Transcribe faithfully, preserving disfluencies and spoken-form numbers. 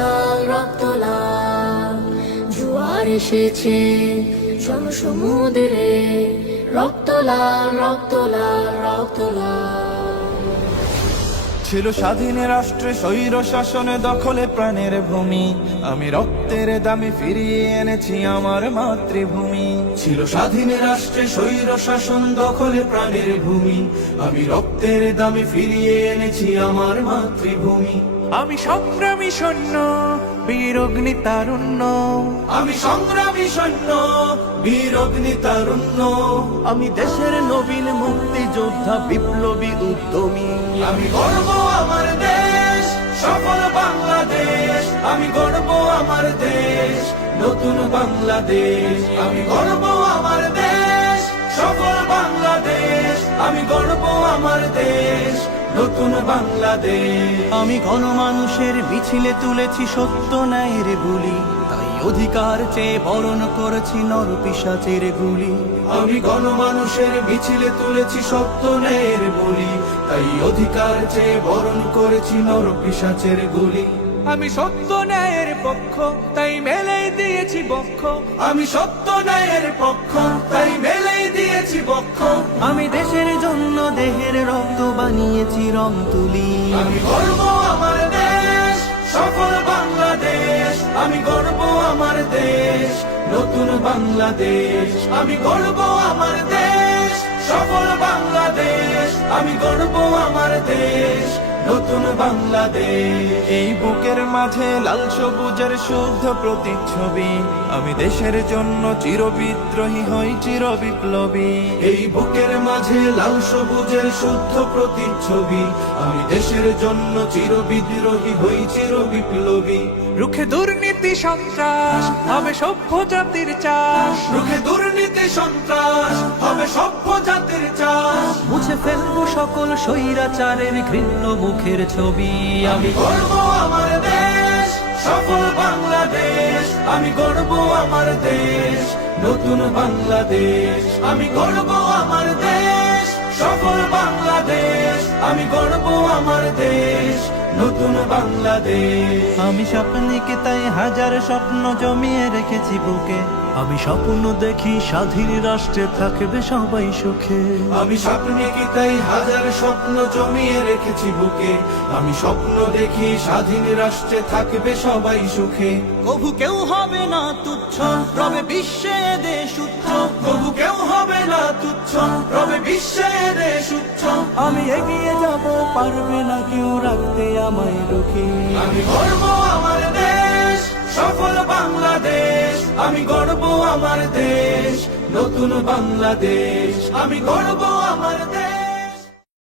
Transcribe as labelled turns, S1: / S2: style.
S1: লাল রক্ত লাল, জোয়ার এসেছে জনসমুদ্রে, রক্ত লাল রক্ত লাল রক্ত লাল।
S2: ছিল স্বাধীন রাষ্ট্রে স্বৈর শাসনে দখলে প্রাণের ভূমি, আমি রক্তের দামে ফিরিয়ে এনেছি আমার মাতৃভূমি। ছিল স্বাধীন রাষ্ট্রে স্বৈর শাসন দখলে প্রাণের ভূমি, আমি রক্তের দামে ফিরিয়ে এনেছি আমার মাতৃভূমি।
S3: আমি সংগ্রামী সৈন্য, বীর অগ্নি তারুণ্য,
S2: আমি সংগ্রামী সৈন্য, বীর অগ্নি তারুণ্য।
S3: আমি দেশের নবীন মুক্তিযোদ্ধা, বিপ্লবী উদ্যমী।
S2: আমি গর্ব আমার দেশ, সফল বাংলাদেশ। আমি গর্ব আমার দেশ, নতুন বাংলাদেশ। আমি গর্ব আমার দেশ, সফল বাংলাদেশ। আমি গর্ব আমার দেশ, নতুন বাংলাদেশ।
S3: আমি গণমানুষের মিছিলে তুলেছি সত্য ন্যায়ের বুলি, তাই অধিকার চেয়ে বরণ করেছি নর পিশাচের গুলি।
S2: আমি গণমানুষের মিছিলে তুলেছি সত্য ন্যায়ের বলি, তাই অধিকার চেয়ে বরণ করেছি নর পিশাচের গুলি।
S3: আমি সত্য ন্যায়ের পক্ষ, তাই মেলেই দিয়েছি বক্ষ।
S2: আমি সত্য ন্যায়ের পক্ষ, তাই মেলেই দিয়েছি বক্ষ।
S3: আমি দেশের জন্য দেহের রক্ত বানিয়েছি রং তুলি।
S2: আমি গর্ব আমার দেশ, সফল বাংলাদেশ। আমি গর্ব আমার দেশ, নতুন বাংলাদেশ। আমি গর্ব আমার দেশ, সফল বাংলাদেশ। আমি গর্ব আমার দেশ, নতুন বাংলাদেশ। এই বুকের মাঝে লাল সবুজের শুদ্ধ প্রতিচ্ছবি, আমি দেশের জন্য চির বিদ্রোহী হই চির বিপ্লবী। এই বুকের মাঝে লাল সবুজের শুদ্ধ প্রতিচ্ছবি, আমি দেশের জন্য চির বিদ্রোহী হই চির বিপ্লবী।
S3: রুখে দুর্নীতি সন্ত্রাস হবে সভ্য জাতির চাষ।
S2: রুখে দুর্নীতি সন্ত্রাস হবে সভ্য জাতির চাষ।
S3: মুছে ফেলবো সকল স্বৈরাচারের ঘৃণ্য মুখের ছবি।
S2: আমি গর্ব আমার দেশ, সফল বাংলাদেশ। আমি গর্ব আমার দেশ, নতুন বাংলাদেশ। আমি গর্ব আমার দেশ, সফল বাংলাদেশ। আমি গর্ব আমার দেশ, নতুন বাংলাদেশ।
S3: আমি স্বপ্নকে তাই হাজার স্বপ্ন জমিয়ে রেখেছি বুকে। আমি স্বপ্ন দেখি স্বাধীন রাষ্ট্রে থাকবে সবাই সুখে।
S2: আমি স্বপ্নে কি তাই হাজার স্বপ্ন জমিয়ে রেখেছি বুকে। আমি স্বপ্ন দেখি স্বাধীন রাষ্ট্রে থাকবে সবাই সুখে।
S3: কভু কেউ হবে না তুচ্ছ, রবে বিশ্বে দেশ উচ্চ।
S2: তবু কেউ হবে না তুচ্ছ, রবে বিশ্বে দেশ উচ্চ।
S3: আমি এগিয়ে যাব, পারবে না কেউ রাখতে আমায় রুখে।
S2: আমি গর্ব আমার দেশ, সফল বাংলাদেশ। আমি গর্ব আমার দেশ, নতুন বাংলাদেশ। আমি গর্ব আমার দেশ।